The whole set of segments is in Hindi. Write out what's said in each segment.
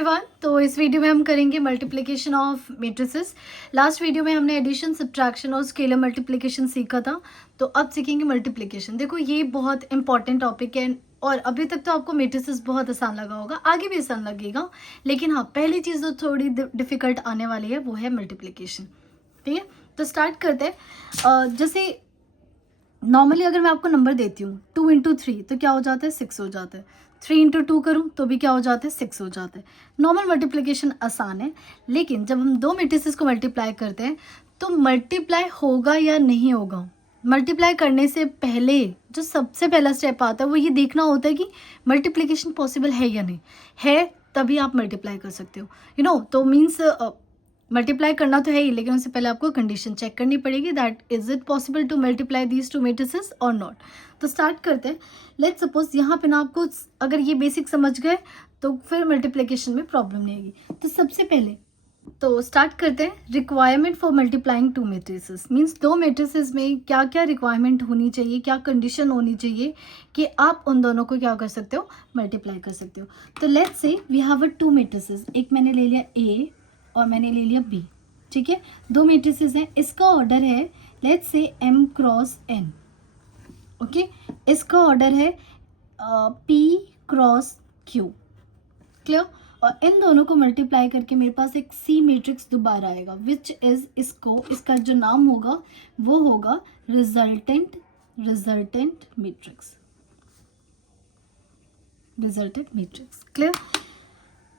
एवरीवन, तो इस वीडियो में हम करेंगे multiplication of matrices. Last video में हमने एडिशन, सब्ट्रैक्शन और स्केलर मल्टीप्लिकेशन सीखा था, तो अब सीखेंगे मल्टीप्लिकेशन। देखो ये बहुत इंपॉर्टेंट टॉपिक है और अभी तक तो आपको मैट्रिसेस बहुत आसान लगा होगा, आगे भी आसान लगेगा, लेकिन हाँ पहली चीज़ जो थोड़ी डिफिकल्ट आने वाली है वो है मल्टीप्लिकेशन। ठीक है, तो स्टार्ट करते हैं। जैसे नॉर्मली अगर मैं आपको नंबर देती हूँ 2 इंटू 3 तो क्या हो जाता है 6 हो जाता है। 3 इंटू 2 करूँ तो भी क्या हो जाता है 6 हो जाता है। नॉर्मल मल्टीप्लिकेशन आसान है, लेकिन जब हम दो मैट्रिसेस को मल्टीप्लाई करते हैं तो मल्टीप्लाई होगा या नहीं होगा, मल्टीप्लाई करने से पहले जो सबसे पहला स्टेप आता है वो ये देखना होता है कि मल्टीप्लिकेशन पॉसिबल है या नहीं है, तभी आप मल्टीप्लाई कर सकते हो। तो मीन्स मल्टीप्लाई करना तो है ही, लेकिन उससे पहले आपको कंडीशन चेक करनी पड़ेगी that is it possible to multiply these two matrices और नॉट। तो स्टार्ट करते हैं। लेट्स सपोज यहाँ पे ना आपको अगर ये बेसिक समझ गए तो फिर मल्टीप्लिकेशन में प्रॉब्लम नहीं आएगी। तो सबसे पहले तो स्टार्ट करते हैं। Requirement for multiplying to matrices means दो मैट्रिसेस में क्या क्या रिक्वायरमेंट होनी चाहिए, क्या कंडीशन होनी चाहिए कि आप उन दोनों को क्या कर सकते हो, मल्टीप्लाई कर सकते हो। तो let's say we have a two matrices, एक मैंने ले लिया ए और मैंने ले लिया बी। ठीक है, दो मैट्रिसेस हैं, इसका ऑर्डर है let's say m cross n। Okay, इसका ऑर्डर है p क्रॉस q। क्लियर? और इन दोनों को मल्टीप्लाई करके मेरे पास एक C मैट्रिक्स दोबारा आएगा विच इज इसका जो नाम होगा वो होगा रिजल्टेंट मैट्रिक्स। क्लियर?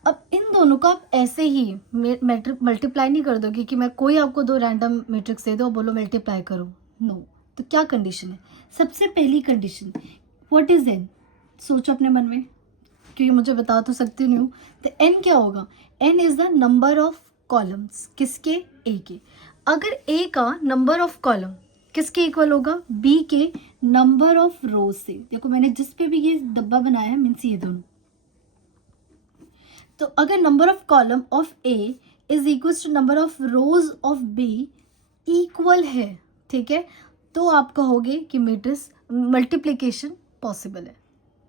अब इन दोनों को आप ऐसे ही मल्टीप्लाई नहीं कर दोगे कि मैं कोई आपको दो रैंडम मैट्रिक्स दे दो और बोलो मल्टीप्लाई करो, नो। तो क्या कंडीशन है? सबसे पहली कंडीशन व्हाट इज n, सोचो अपने मन में, क्योंकि मुझे बता तो सकती नहीं हूँ। तो n क्या होगा? n is the number of columns, किसके? a के। अगर a का नंबर ऑफ कॉलम किसके इक्वल होगा? b के नंबर ऑफ रोज से। देखो मैंने जिस पे भी ये डब्बा बनाया है मीन्स ये दोनों, तो अगर number of column of A is equal to number of rows of B equal है, ठीक है, तो आप कहोगे कि मैट्रिक्स मल्टीप्लिकेशन पॉसिबल है।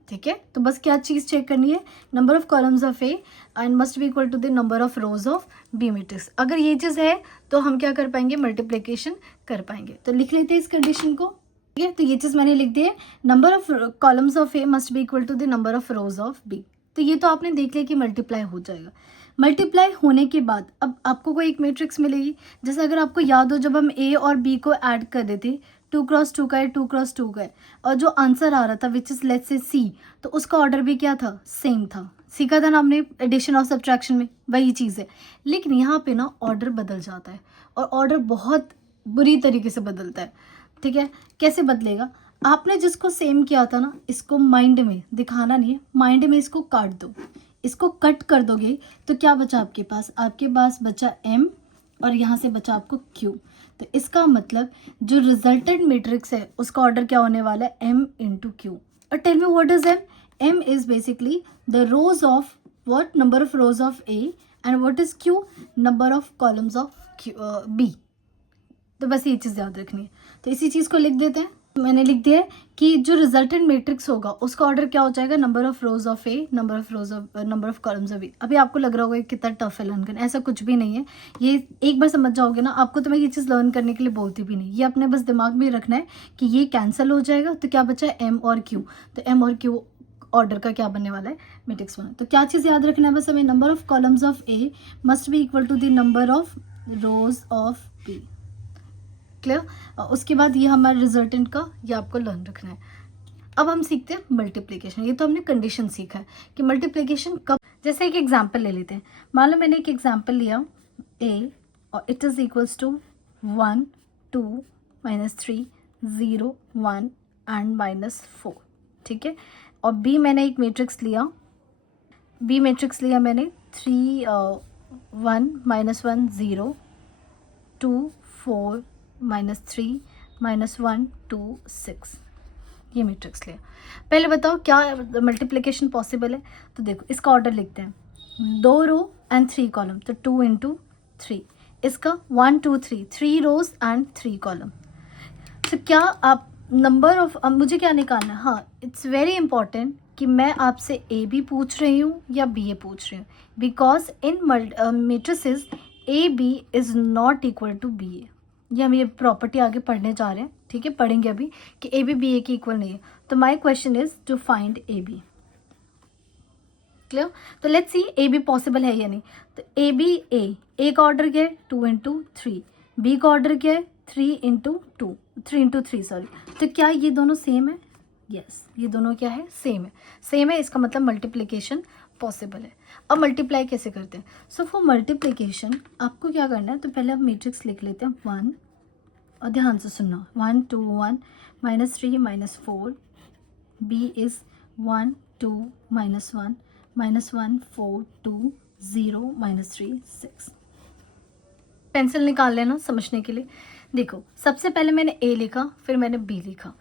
ठीक है, तो बस क्या चीज चेक करनी है? Number of columns of A and must be equal to the number of rows of B matrix. अगर ये चीज है तो हम क्या कर पाएंगे? मल्टीप्लिकेशन कर पाएंगे। तो लिख लेते हैं इस कंडीशन को। ठीक है, तो ये चीज मैंने लिख दी है, number of columns of A must be equal to the number of rows of B. तो ये तो आपने देख लिया कि मल्टीप्लाई हो जाएगा। मल्टीप्लाई होने के बाद अब आपको कोई एक मैट्रिक्स मिलेगी। जैसे अगर आपको याद हो जब हम ए और बी को ऐड कर देते, 2 क्रॉस 2 का है, 2 क्रॉस 2 का है, और जो आंसर आ रहा था विच इज लेट्स से सी, तो उसका ऑर्डर भी क्या था? सेम था। सीखा था ना हमने एडिशन और सब्ट्रैक्शन में, वही चीज़ है। लेकिन यहाँ पे ना ऑर्डर बदल जाता है, और ऑर्डर बहुत बुरी तरीके से बदलता है। ठीक है, कैसे बदलेगा? आपने जिसको सेम किया था ना, इसको माइंड में दिखाना नहीं है, माइंड में इसको काट दो। इसको कट कर दोगे तो क्या बचा आपके पास? आपके पास बचा m और यहाँ से बचा आपको q। तो इसका मतलब जो रिजल्टेंट मैट्रिक्स है उसका ऑर्डर क्या होने वाला है? m into q. और tell me what is m? m is basically the rows of what? Number of rows of a and what is q? Number of columns of b। तो बस ये चीज़ याद रखनी है। तो इसी चीज़ को लिख देते हैं। मैंने लिख दिया है कि जो रिजल्टेंट मैट्रिक्स होगा उसका ऑर्डर क्या हो जाएगा? Number of rows of A, number of columns of B. अभी आपको लग रहा होगा कितना टफ है लर्न करना, ऐसा कुछ भी नहीं है। ये एक बार समझ जाओगे ना, आपको तो मैं ये चीज़ लर्न करने के लिए बोलती भी नहीं, ये अपने बस दिमाग में रखना है कि ये कैंसिल हो जाएगा तो क्या बचा है? एम और क्यू। तो एम और क्यू ऑर्डर का क्या बनने वाला है? मैट्रिक्स बना। तो क्या चीज़ याद रखना है बस हमें? Number of columns of A must be equal to the number of rows of B. Clear? उसके बाद ये हमारा रिजल्टेंट का ये आपको लर्न रखना है। अब हम सीखते हैं मल्टीप्लिकेशन। ये तो हमने कंडीशन सीखा है कि मल्टीप्लिकेशन कब। जैसे एक एग्जांपल ले लेते हैं। मान लो मैंने एक एग्जांपल लिया a और it is equals to 1 2 -3 0 1 and -4। ठीक है, और b मैंने एक मैट्रिक्स लिया, मैंने 3 1 -1 0 2 4 -3 -1 2 6, ये मैट्रिक्स लिया। पहले बताओ क्या मल्टीप्लिकेशन पॉसिबल है? तो देखो इसका ऑर्डर लिखते हैं, 2 रो एंड 3 कॉलम, तो 2 इंटू 3। इसका 1 2 3, 3 रोज एंड 3 कॉलम। तो क्या आप नंबर ऑफ, अब मुझे क्या निकालना है? हाँ, इट्स वेरी इंपॉर्टेंट कि मैं आपसे ए बी पूछ रही हूँ या बी ए पूछ रही हूँ, because in matrices A B is not equal to B A. ये हम ये प्रॉपर्टी आगे पढ़ने जा रहे हैं, ठीक है, पढ़ेंगे अभी कि ए बी ए के इक्वल नहीं है। तो my question is to find A B. Clear? तो let's see A B possible है या नहीं। तो ए बी ए का ऑर्डर क्या है 2 इंटू 3, बी का ऑर्डर क्या है 3 इंटू 3 सॉरी। तो क्या ये दोनों सेम है? यस, ये दोनों क्या है? सेम है। सेम है इसका मतलब मल्टीप्लिकेशन पॉसिबल है। अब मल्टीप्लाई कैसे करते हैं? सो फॉर मल्टीप्लिकेशन आपको क्या करना है, तो पहले आप मैट्रिक्स लिख लेते हैं 1, और ध्यान से सुनना, 1 2 1 -3 -4, बी इज़ 1 2 -1 -1 4 2 0 -3 6। पेंसिल निकाल लेना समझने के लिए। देखो सबसे पहले मैंने ए लिखा, फिर मैंने बी लिखा।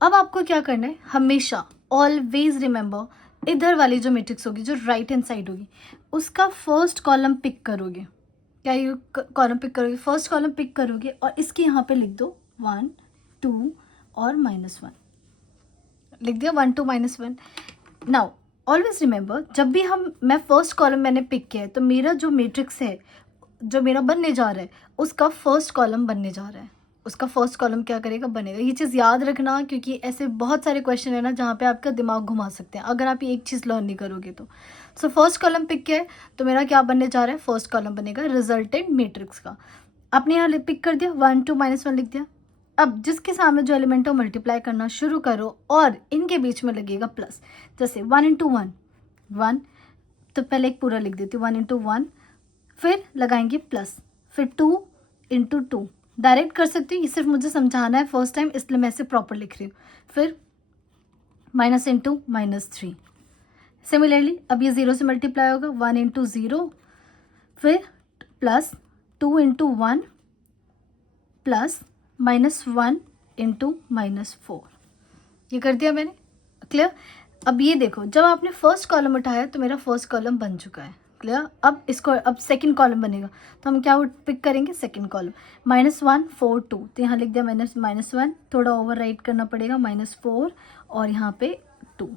अब आपको क्या करना है, हमेशा ऑलवेज रिमेंबर इधर वाली जो मैट्रिक्स होगी, जो राइट हैंड साइड होगी, उसका फर्स्ट कॉलम पिक करोगे। क्या ये कॉलम पिक करोगे? फर्स्ट कॉलम पिक करोगे और इसके यहाँ पे लिख दो 1 2 और -1, लिख दिया 1 2 -1। नाउ ऑलवेज रिमेंबर, जब भी मैं फर्स्ट कॉलम मैंने पिक किया है, तो मेरा जो मैट्रिक्स है, जो मेरा बनने जा रहा है, उसका फर्स्ट कॉलम बनने जा रहा है। उसका फर्स्ट कॉलम क्या करेगा? बनेगा। ये चीज़ याद रखना, क्योंकि ऐसे बहुत सारे क्वेश्चन है ना जहाँ पे आपका दिमाग घुमा सकते हैं अगर आप ये एक चीज़ लर्न नहीं करोगे तो। सो फर्स्ट कॉलम पिक किया है, तो मेरा क्या बनने जा रहा है? फर्स्ट कॉलम बनेगा रिजल्टेंट मैट्रिक्स का। आपने यहाँ पिक कर दिया, 1 2 -1 लिख दिया। अब जिसके सामने जो एलिमेंट है मल्टीप्लाई करना शुरू करो और इनके बीच में लगेगा प्लस। जैसे 1 इंटू 1 1, तो पहले एक पूरा लिख देती हूँ 1 इंटू 1, फिर लगाएंगे प्लस, फिर 2 इंटू 2, डायरेक्ट कर सकती हूँ, ये सिर्फ मुझे समझाना है फर्स्ट टाइम, इसलिए मैं इसे प्रॉपर लिख रही हूँ। फिर माइनस इंटू -3। सिमिलरली अब ये 0 से मल्टीप्लाई होगा, 1 इंटू 0, फिर प्लस 2 इंटू 1 प्लस -1 इंटू -4। ये कर दिया मैंने, क्लियर? अब ये देखो, जब आपने फर्स्ट कॉलम उठाया तो मेरा फर्स्ट कॉलम बन चुका है, क्लियर? अब इसको अब सेकंड कॉलम बनेगा, तो हम क्या पिक करेंगे? Second column. -1 4 2, तो यहाँ लिख दिया -1, थोड़ा ओवर राइट करना पड़ेगा, -4 और यहाँ पे 2,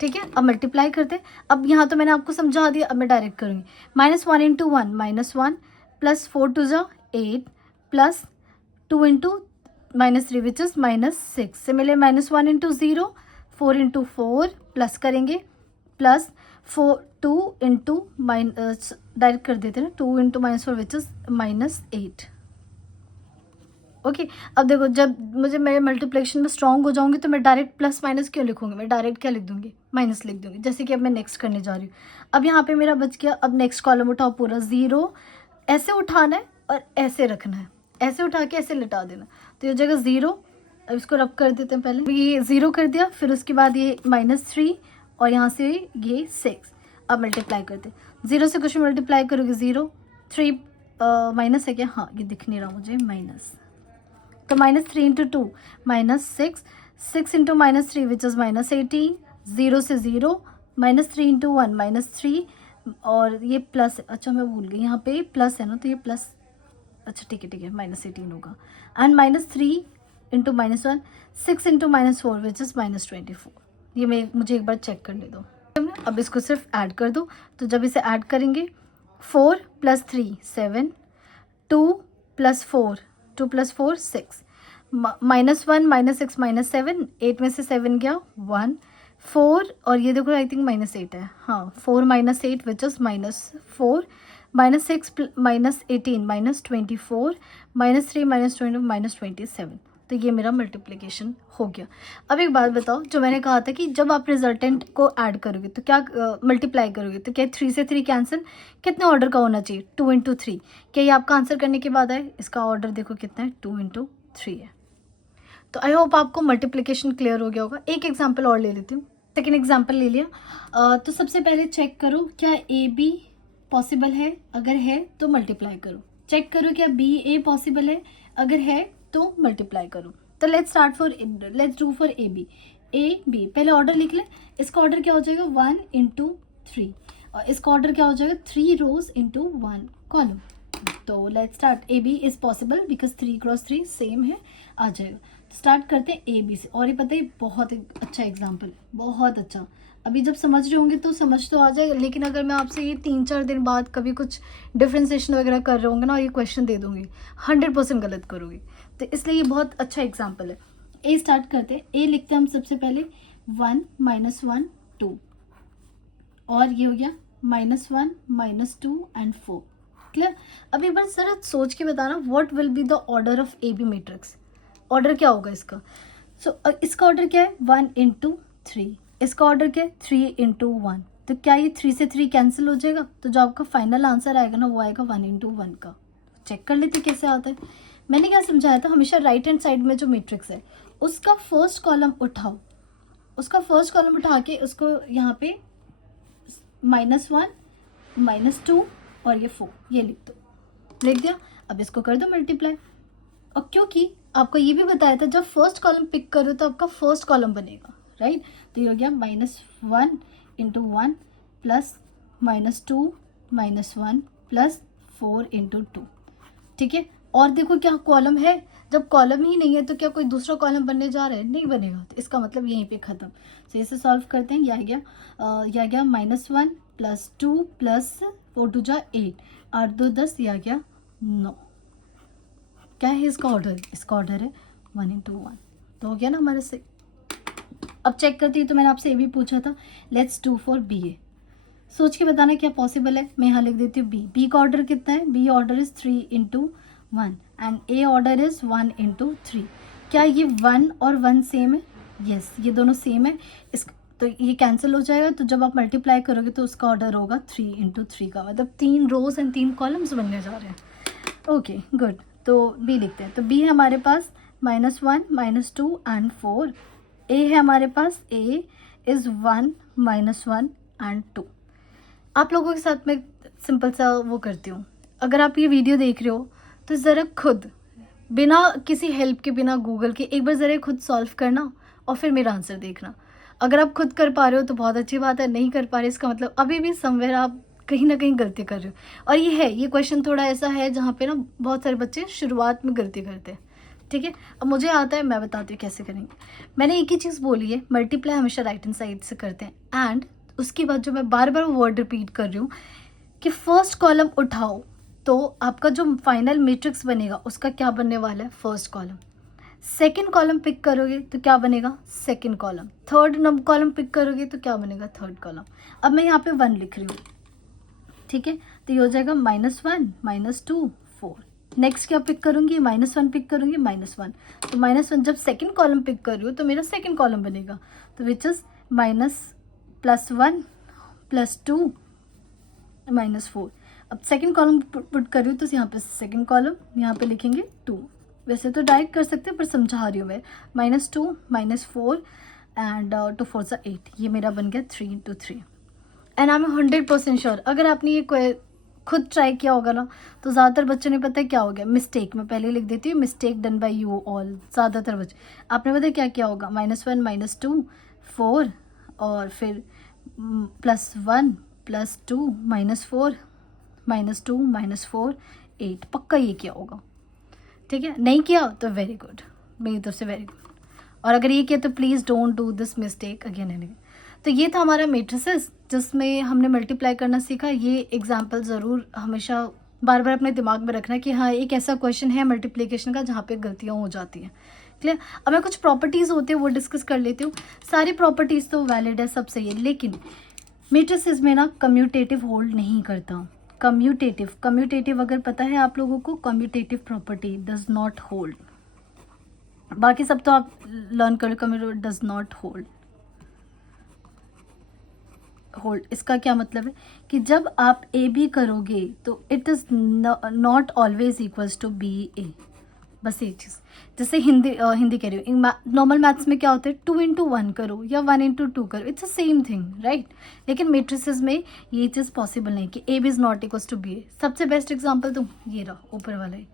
ठीक है? अब मल्टीप्लाई करते। अब यहाँ तो मैंने आपको समझा दिया, अब मैं डायरेक्ट करूँगी। -1 इंटू 1 -1 प्लस 4 2 जा 8 plus 2 into -3 which is -6। Similar -1 into 0 4 into 4 plus करेंगे, प्लस 2 इंटू डायरेक्ट कर देते हैं ना, 2 इंटू -4 विच इज़ -8। ओके, अब देखो जब मुझे मेरे मल्टीप्लिकेशन में स्ट्रॉन्ग हो जाऊंगी तो मैं डायरेक्ट प्लस माइनस क्यों लिखूंगी? मैं डायरेक्ट क्या लिख दूंगी? माइनस लिख दूंगी। जैसे कि अब मैं नेक्स्ट करने जा रही हूँ। अब यहाँ पे मेरा बच गया, अब नेक्स्ट कॉलम उठाओ पूरा 0, ऐसे उठाना है और ऐसे रखना है, ऐसे उठा के ऐसे लिटा देना, तो ये जगह 0। अब इसको रब कर देते हैं, पहले ये 0 कर दिया, फिर उसके बाद ये -3 और यहाँ से ये 6। अब मल्टीप्लाई करते, 0 से कुछ मल्टीप्लाई करोगे 0, 3 माइनस है क्या? हाँ, ये दिख नहीं रहा मुझे, माइनस, तो -3 इंटू 2 -6, 6 इंटू -3 विच इज़ -18, 0 से 0, -3 इंटू 1 -3 और ये प्लस, अच्छा मैं भूल गई, यहाँ पे प्लस है ना, तो ये प्लस, अच्छा ठीक है -18 होगा, and -3 into -1, 6 into -4 which is -24। ये मुझे एक बार चेक करने दो। अब इसको सिर्फ ऐड कर दो, तो जब इसे ऐड करेंगे 4 + 3 7, 2 + 4 2 + 4 6, -1 -6 -7, 8 में से 7 गया 1, 4 और ये देखो आई थिंक -8 है, हाँ 4 - 8 विच इज़ -4, -6 -18 -24, -3 -20 -27। तो ये मेरा मल्टीप्लिकेशन हो गया। अब एक बात बताओ, जो मैंने कहा था कि जब आप रिजल्टेंट को ऐड करोगे तो क्या मल्टीप्लाई करोगे तो क्या 3 से 3 कैंसिल, कितने ऑर्डर का होना चाहिए? 2 इंटू 3। क्या ये आपका आंसर करने के बाद आए? इसका ऑर्डर देखो कितना है, 2 इंटू 3 है। तो आई होप आपको मल्टीप्लिकेशन क्लियर हो गया होगा। एक एग्जाम्पल और ले लेती हूँ, सेकेंड एग्जाम्पल ले लिया। तो सबसे पहले चेक करो क्या ए बी पॉसिबल है, अगर है तो मल्टीप्लाई करो। चेक करो क्या बी ए पॉसिबल है, अगर है तो मल्टीप्लाई करो। तो let's do for A B. पहले ऑर्डर लिख ले, इसका ऑर्डर क्या हो जाएगा 1 इंटू 3 और इसका ऑर्डर क्या हो जाएगा 3 रोज इंटू 1 कॉलम। तो let's start. A B is possible because 3 × 3 same है, आ जाएगा। स्टार्ट करते हैं ए बी से। और ये पता है बहुत एक अच्छा एग्जाम्पल है, बहुत अच्छा। अभी जब समझ रहे होंगे तो समझ तो आ जाएगा, लेकिन अगर मैं आपसे ये 3-4 दिन बाद कभी कुछ डिफ्रेंसिएशन वगैरह कर रहे होंगे ना, ये क्वेश्चन दे दूंगी 100% गलत करोगे, तो इसलिए ये बहुत अच्छा एग्जाम्पल है। ए स्टार्ट करते हैं। ए लिखते हैं हम सबसे पहले 1 -1 2, और ये हो गया -1 -2 एंड 4। क्लियर। अब एक बार जरा सोच के बताना, what will be the order of A B matrix. Order क्या होगा इसका? इसका ऑर्डर क्या है? 1 × 3। इसका ऑर्डर क्या है? 3 × 1। तो क्या ये 3 से 3 कैंसिल हो जाएगा? तो जो आपका फाइनल आंसर आएगा ना, वो आएगा 1 × 1 का। चेक कर लेते कैसे आता है। मैंने क्या समझाया था, हमेशा राइट हैंड साइड में जो मैट्रिक्स है उसका फर्स्ट कॉलम उठाओ, उसका फर्स्ट कॉलम उठा के उसको यहाँ पे -1 -2 और ये 4 ये लिख दो। लिख दिया। अब इसको कर दो मल्टीप्लाई। और क्योंकि आपको ये भी बताया था जब फर्स्ट कॉलम पिक करो तो आपका फर्स्ट कॉलम बनेगा, राइट। तो ये हो गया -1 × 1 प्लस -2 -1 प्लस 4 × 2। ठीक है। और देखो क्या कॉलम है, जब कॉलम ही नहीं है तो क्या कोई दूसरा कॉलम बनने जा रहा है? नहीं बनेगा। तो इसका मतलब यहीं पे खत्म। तो इसे सॉल्व करते हैं। यह आ गया -1 प्लस 2 प्लस 4 2 जा 8, 8 2 10, यह आ गया 9। क्या है इसका ऑर्डर? इसका ऑर्डर है 1 × 1। तो हो गया ना हमारे से। अब चेक करती हूँ, तो मैंने आपसे ये भी पूछा था, लेट्स डू फॉर बी ए। सोच के बताना क्या पॉसिबल है। मैं यहाँ लिख देती हूँ बी। बी का ऑर्डर कितना है? B order is 3 × 1 and A order is 1 × 3। क्या ये 1 और 1 सेम है? यस, ये दोनों सेम है। इस तो ये कैंसिल हो जाएगा। तो जब आप मल्टीप्लाई करोगे तो उसका ऑर्डर होगा 3 × 3 का, मतलब 3 रोज एंड 3 कॉलम्स बनने जा रहे हैं। Okay good. तो बी लिखते हैं। तो बी है हमारे पास -1 -2 एंड 4। ए है हमारे पास, ए इज़ 1 -1 एंड 2। आप लोगों के साथ मैं सिंपल सा वो करती हूँ। अगर आप ये वीडियो देख रहे हो तो ज़रा खुद बिना किसी हेल्प के, बिना गूगल के, एक बार ज़रा खुद सॉल्व करना और फिर मेरा आंसर देखना। अगर आप खुद कर पा रहे हो तो बहुत अच्छी बात है, नहीं कर पा रहे इसका मतलब अभी भी समवेयर आप कहीं ना कहीं गलती कर रहे हो। और ये क्वेश्चन थोड़ा ऐसा है जहाँ पे ना बहुत सारे बच्चे शुरुआत में गलती करते हैं। ठीक है। अब मुझे आता है, मैं बताती हूँ कैसे करेंगे। मैंने एक ही चीज़ बोली है, मल्टीप्लाई हमेशा राइट हैंड साइड से करते हैं। एंड उसके बाद जो मैं बार बार वर्ड रिपीट कर रही हूँ कि फर्स्ट कॉलम उठाओ तो आपका जो फाइनल मैट्रिक्स बनेगा उसका क्या बनने वाला है? First column. Second column pick करोगे तो क्या बनेगा? Second column. Third column pick करोगे तो क्या बनेगा? Third column. अब मैं यहाँ पे 1 लिख रही हूँ, ठीक है। तो ये हो जाएगा -1 -2 4। नेक्स्ट क्या पिक करूँगी? -1 पिक करूँगी, -1। तो -1 जब सेकंड कॉलम पिक कर रही हूँ तो मेरा सेकंड कॉलम बनेगा, तो विच इज़ -+1 +2 -4। अब सेकंड कॉलम पुट कर रही हूँ तो यहाँ पे सेकंड कॉलम, यहाँ पे लिखेंगे 2। वैसे तो डायरेक्ट कर सकते हैं पर समझा रही हूँ मैं। -2 -4 एंड 2 4 = 8। ये मेरा बन गया 3 × 3। एंड आई एम 100% श्योर अगर आपने ये खुद ट्राई किया होगा ना तो ज़्यादातर बच्चों ने पता है क्या हो गया? मिस्टेक। मैं पहले लिख देती हूँ, mistake done by you all. ज़्यादातर बच्चे आपने पता है क्या किया होगा? -1 -2 4 और फिर +1 +2 -4 -2 -4 8। पक्का ये किया होगा। ठीक है। नहीं किया तो वेरी गुड, मेरी तरफ से वेरी गुड। और अगर ये किया तो please don't do this mistake again and again. तो ये था हमारा मैट्रिसेस जिसमें हमने मल्टीप्लाई करना सीखा। ये एग्जाम्पल ज़रूर हमेशा बार बार अपने दिमाग में रखना कि हाँ एक ऐसा क्वेश्चन है मल्टीप्लिकेशन का जहाँ पे गलतियाँ हो जाती हैं। क्लियर। अब मैं कुछ प्रॉपर्टीज़ होते हैं वो डिस्कस कर लेती हूँ। सारी प्रॉपर्टीज़ तो वैलिड है, सब सही है, लेकिन मैट्रिसेस में ना कम्यूटेटिव होल्ड नहीं करता। कम्यूटेटिव अगर पता है आप लोगों को, commutative property does not hold. बाकी सब तो आप लर्न करो। Commutative does not hold. इसका क्या मतलब है कि जब आप ए बी करोगे तो it is not always equals to B A. बस ये चीज़, जैसे हिंदी कह रही हूँ, नॉर्मल मैथ्स में क्या होता है 2 × 1 करो या 1 × 2 करो, it's a same thing, right. लेकिन मैट्रिसेस में ये चीज़ पॉसिबल नहीं कि A B is not equals to B A. सबसे बेस्ट एग्जांपल दूँ, ये रहा ऊपर वाला ही।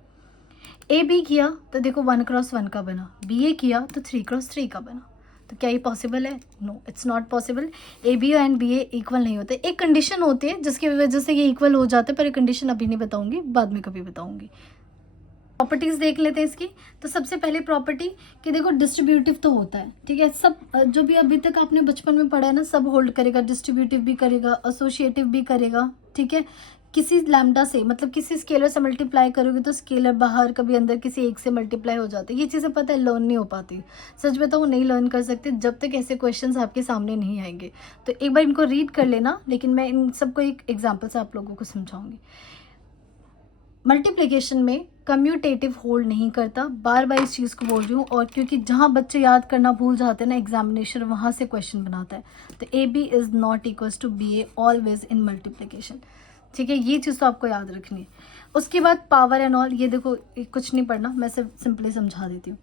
ए बी किया तो देखो 1 × 1 का बना, बी ए किया तो 3 × 3 का बना। तो क्या ये पॉसिबल है? No, it's not possible. A B and B A equal नहीं होते। एक कंडीशन होती है जिसकी वजह से ये इक्वल हो जाते हैं, पर ये कंडीशन अभी नहीं बताऊंगी, बाद में कभी बताऊंगी। प्रॉपर्टीज देख लेते हैं इसकी। तो सबसे पहले प्रॉपर्टी कि देखो डिस्ट्रीब्यूटिव तो होता है, ठीक है, सब जो भी अभी तक आपने बचपन में पढ़ा है ना सब होल्ड करेगा, डिस्ट्रीब्यूटिव भी करेगा, एसोसिएटिव भी करेगा, ठीक है। किसी लैम्डा से मतलब किसी स्केलर से मल्टीप्लाई करोगे तो स्केलर बाहर कभी अंदर किसी एक से मल्टीप्लाई हो जाते हैं। ये चीज़ें पता है लर्न नहीं हो पाती, सच में तो वो नहीं लर्न कर सकते जब तक ऐसे क्वेश्चंस आपके सामने नहीं आएंगे। तो एक बार इनको रीड कर लेना, लेकिन मैं इन सबको एक एग्जाम्पल से आप लोगों को समझाऊंगी। मल्टीप्लिकेशन में कम्यूटेटिव होल्ड नहीं करता, बार बार इस चीज़ को बोल रही हूँ, और क्योंकि जहाँ बच्चे याद करना भूल जाते हैं ना एग्जामिनेशन वहाँ से क्वेश्चन बनाता है। तो A B is not equals to B A always in multiplication, ठीक है, ये चीज़ तो आपको याद रखनी है। उसके बाद पावर एंड ऑल, ये देखो कुछ नहीं पढ़ना, मैं सिर्फ सिंपली समझा देती हूँ।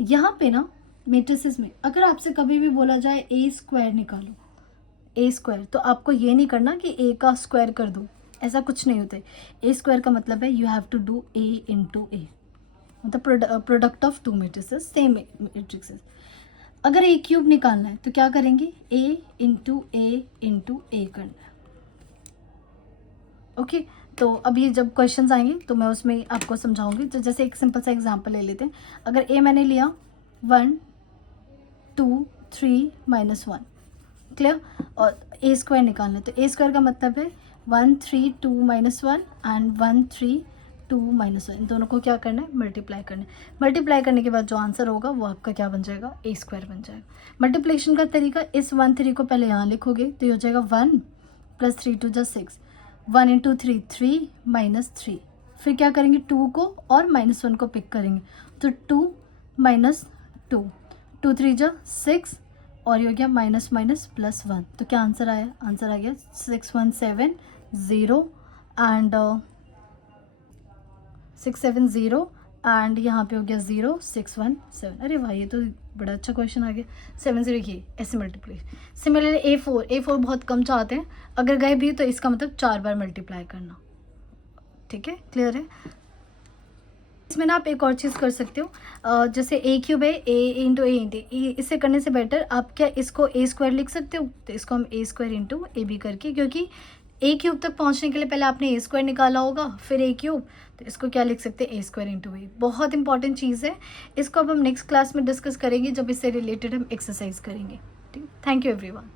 यहाँ पे ना मेट्रिसेस में अगर आपसे कभी भी बोला जाए ए स्क्वायर निकालो, ए स्क्वायर, तो आपको ये नहीं करना कि ए का स्क्वायर कर दो, ऐसा कुछ नहीं होता है। ए स्क्वायर का मतलब है you have to do A into A, मतलब product of two matrices same matrices. अगर ए क्यूब निकालना है तो क्या करेंगे, ए इंटू ए करना है, ओके। तो अब ये जब क्वेश्चंस आएंगे तो मैं उसमें आपको समझाऊंगी। तो जैसे एक सिंपल सा एग्जांपल ले लेते हैं। अगर ए मैंने लिया 1 2 3 -1, क्लियर, और ए स्क्वायर निकालना है, तो ए स्क्वायर का मतलब है 1 3 2 -1 एंड 1 3 2 -1, इन दोनों को क्या करना है, मल्टीप्लाई करना है। मल्टीप्लाई करने के बाद जो आंसर होगा वो आपका क्या बन जाएगा, ए स्क्वायर बन जाएगा। मल्टीप्लिकेशन का तरीका, इस 1 3 को पहले यहाँ लिखोगे तो ये हो जाएगा 1 + 3 2 = 6, 1 × 3 3 -3, फिर क्या करेंगे 2 को और -1 को पिक करेंगे, तो 2 - 2 2 3 = 6, और ये हो गया -+1, तो क्या आंसर आया, आंसर आ गया 6170 एंड 670 एंड यहाँ पे हो गया 0617। अरे भाई ये तो बड़ा अच्छा क्वेश्चन आ गया, 70 ये ऐसे मल्टीप्लाई। सिमिलरली A4 बहुत कम चाहते हैं, अगर गए भी तो इसका मतलब 4 बार मल्टीप्लाई करना, ठीक है, क्लियर है। इसमें ना आप एक और चीज़ कर सकते हो, जैसे ए क्यूब है, ए इंटू ए, इससे करने से बेटर आप क्या इसको ए स्क्वायर लिख सकते हो, तो इसको हम ए स्क्वायर इंटू ए बी करके, क्योंकि ए क्यूब तक पहुंचने के लिए पहले आपने ए स्क्वायर निकाला होगा फिर ए क्यूब, तो इसको क्या लिख सकते हैं, ए स्क्वायर इंटू ए। बहुत इंपॉर्टेंट चीज़ है, इसको अब हम नेक्स्ट क्लास में डिस्कस करेंगे जब इससे रिलेटेड हम एक्सरसाइज करेंगे, ठीक। Thank you everyone.